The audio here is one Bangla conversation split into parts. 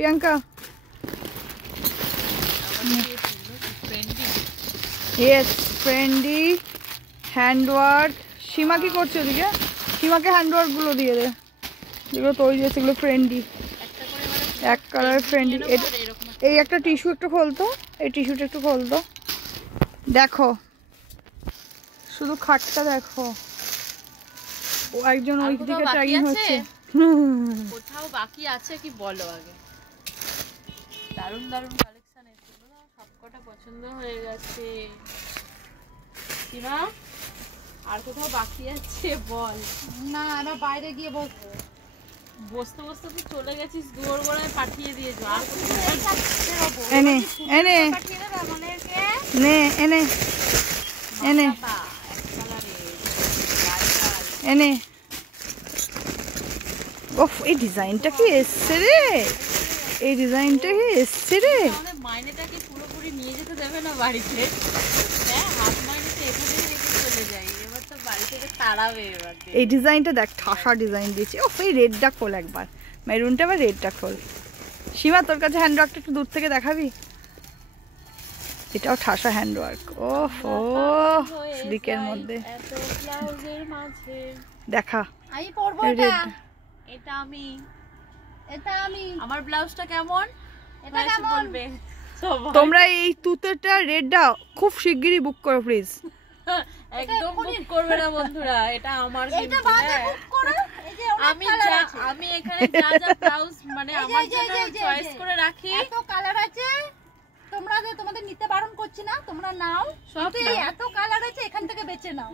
প্রিয়াঙ্কা ইয়েস ফ্রেন্ডি হ্যান্ডওয়ার্ক। সীমা কি করছে ওদিকে? সীমাকে হ্যান্ডওয়ার্কগুলো দিয়ে দে, যেগুলো তৈরি হয়েছে সেগুলো ফ্রেন্ডি, এক কালার ফ্রেন্ডি। এই একটা টিস্যু একটু খোলতো, এই টিস্যুটা একটু খোলতো। দেখো শুধু খাটটা দেখো, ও একজন ওই দিকে ট্যাগিং হচ্ছে। কোথাও বাকি আছে কি বলো আগে? দারুণ দারুণ কালেকশন এসেছিল, সবকটা পছন্দ হয়ে গেছে। সীমা আর কোথাও বাকি আছে বল। না আমরা বাইরে গিয়ে বসবো। বসতে বসতে তো চলে গেছিস, দুয়ার গোড়ায় পাঠিয়ে দিয়েছো। আর এনে এনে নে এনে এনে এনে। ওফ এই ডিজাইনটা কি এসছে রে, এই ডিজাইনটা কি এসছে রে। আমাদের মাইনেটাকে পুরোপুরি নিয়ে যেতে দেবে না বাড়িতে? হ্যাঁ, হাফ মাইনেটা এখানে রেখে চলে যাই, এবার তো বাড়ি থেকে তাড়াবে। এবার এই ডিজাইনটা দেখ, ঠাসা ডিজাইন দিয়েছে। ওফ এই রেডটা খোল একবার, মেরুনটা আবার রেডটা খোল। সীমা তোর কাছে হ্যান্ডওয়ার্কটা একটু দূর থেকে দেখাবি? এটাও ঠাসা হ্যান্ডওয়ার্ক। ওফ ও সিল্কের মধ্যে এত ব্লাউজের মাঝে দেখা। আমি পরবো এটা। এটা আমি, এটা আমি। আমার ব্লাউজটা কেমন এটা কেমন বলবে তোমরা? এই তুতেটা রেডটা খুব শিগগিরই বুক করো প্লিজ। একদম বুক করবে না বন্ধুরা, এটা আমার এটা বাদে বুক করো। এই যে আমি আমি এখানে যা যা ব্লাউজ মানে আমার জন্য চয়েস করে রাখি, এত কালার আছে। তোমরা যে তোমাদের নিতে বারণ করছি না, তোমরা নাও, সব কিন্তু এত কালার আছে, এখান থেকে বেছে নাও।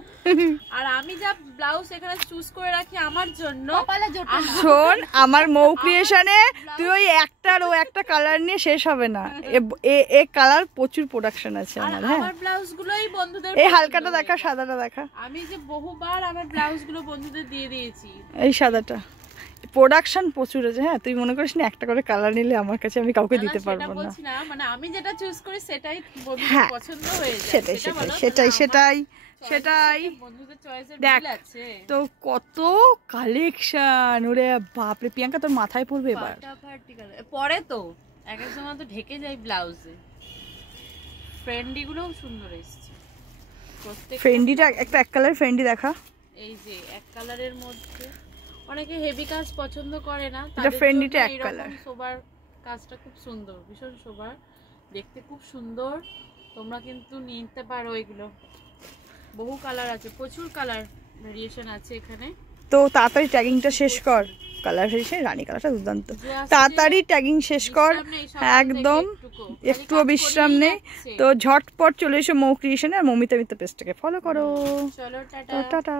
আর আমি যা ব্লাউজ এখানে চুজ করে রাখি আমার জন্য, কপালে জোটে না। শোন আমার মৌ ক্রিয়েশনে তুই ওই একটার ও একটা কালার নিয়ে শেষ হবে না। এ কালার প্রচুর প্রোডাকশন আছে আমার। হ্যাঁ আমার ব্লাউজ গুলোই বন্ধুদের, এই হালকাটা দেখা, সাদাটা দেখা। আমি যে বহুবার আমার ব্লাউজ গুলো বন্ধুদের দিয়ে দিয়েছি। এই সাদাটা প্রোডাকশন প্রচুর আছে। হ্যাঁ তুই মনে করিস না একটা করে কালার নিলে আমার কাছে আমি কাউকে দিতে পারবো না। বলছি না, মানে আমি যেটা চুজ করি সেটাই বন্ধুদের হ্যাঁ, পছন্দ হয়ে যায়। সেটাই সেটাই সেটাই সেটাই। বন্ধুদের চয়েসের দেখ মিল আছে তো কত কালেকশন। ওরে বাপরে প্রিয়াঙ্কা তোর মাথায় পড়বে এবার। পরে তো এক এক সময় তো ঢেকে যায় ব্লাউজে। ফ্রেন্ডি গুলোও সুন্দর এসেছে। ফ্রেন্ডিটা একটা এক কালার ফ্রেন্ডি দেখা। এই যে এক কালারের মধ্যে অনেকে হেভি কাজ পছন্দ করে না, এটা ফ্রেন্ডিটা এক কালার। সোবার কাজটা খুব সুন্দর, ভীষণ সোবার, দেখতে খুব সুন্দর। তোমরা কিন্তু নিতে পারো এগুলো। বহু কালার আছে, প্রচুর কালার ভেরিয়েশন আছে এখানে। তো তাড়াতাড়ি ট্যাগিংটা শেষ কর। কালার ভেরিয়েশন রানী কালারটা দুর্দান্ত। তাড়াতাড়ি ট্যাগিং শেষ কর একদম, একটুও বিশ্রাম নেই। তো ঝটপট চলে এসো মৌ ক্রিয়েশনে আর মৌমিতা মিত্র পেজটাকে ফলো করো। চলো টাটা।